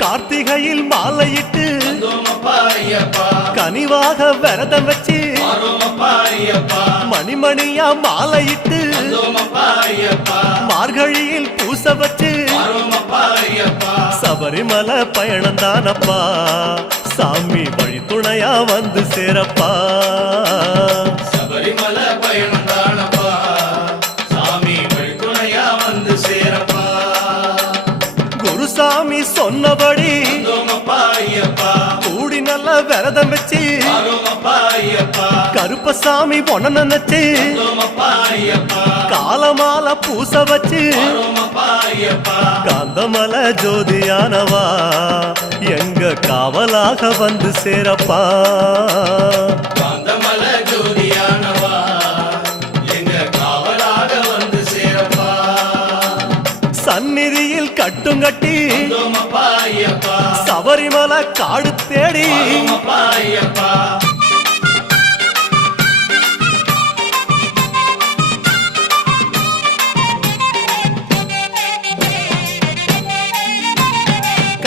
கார்த்திகையில் மாலையிட்டு கனிவாக விரதம் வச்சு மணிமணியா மாலையிட்டு மார்கழியில் பூச வச்சு சபரிமலை பயணம் தானப்பா சாமி வழி துணையா வந்து சேரப்பா சபரிமலை பயணம் தானப்பா சாமி வழி துணையா வந்து சேரப்பா குருசாமி சொன்னபடி கூடி நல்ல விரதம் வச்சு கருப்பசாமி பொண்ண நினைச்சு காலமால பூச வச்சு காந்தமலை ஜோதியானவா எங்க காவலாக வந்து சேரப்பா காந்தமலை ஜோதியானவா எங்க காவலாக வந்து சேரப்பா சந்நிதியில் கட்டுங்கட்டி சபரிமலை காடு தேடி